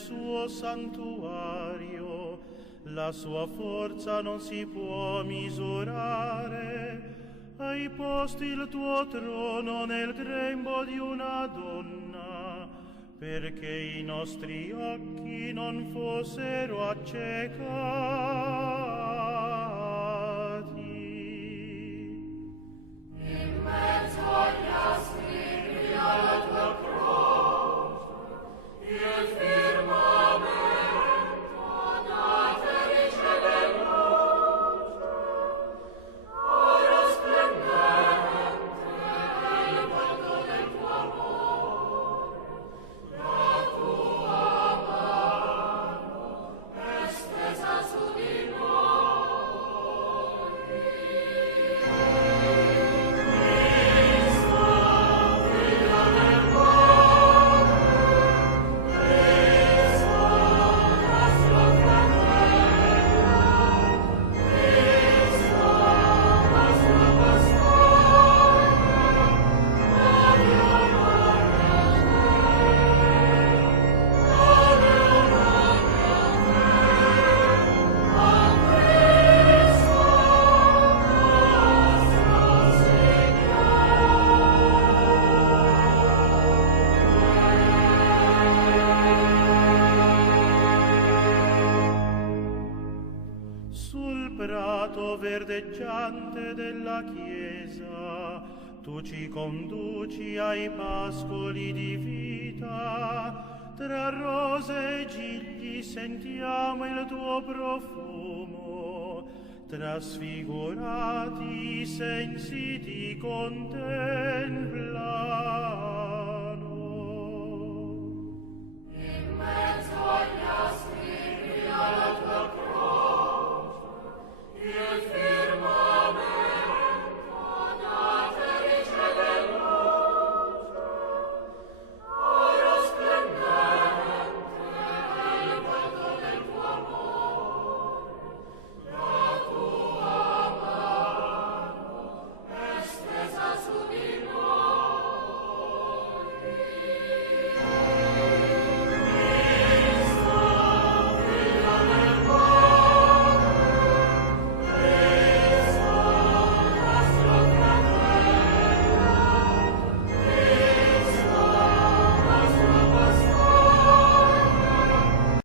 suo santuario, la sua forza non si può misurare. Hai posto il tuo trono nel grembo di una donna, perché i nostri occhi non fossero accecati. In mezzo agli astri alla tua croce, il firmamento da te riceve luce, ora splendente è il volto del tuo amore, la tua mano è stesa su di noi. Cristo, figlio del cuore, Cristo, nostro fratello, Cristo, nostro pastore, ode onore a te, ode onore a Cristo, nostro Sul prato verdeggiante della chiesa, tu ci conduci ai pascoli di vita. Tra rose e gigli sentiamo il tuo profumo, trasfigurati i sensi ti contemplano.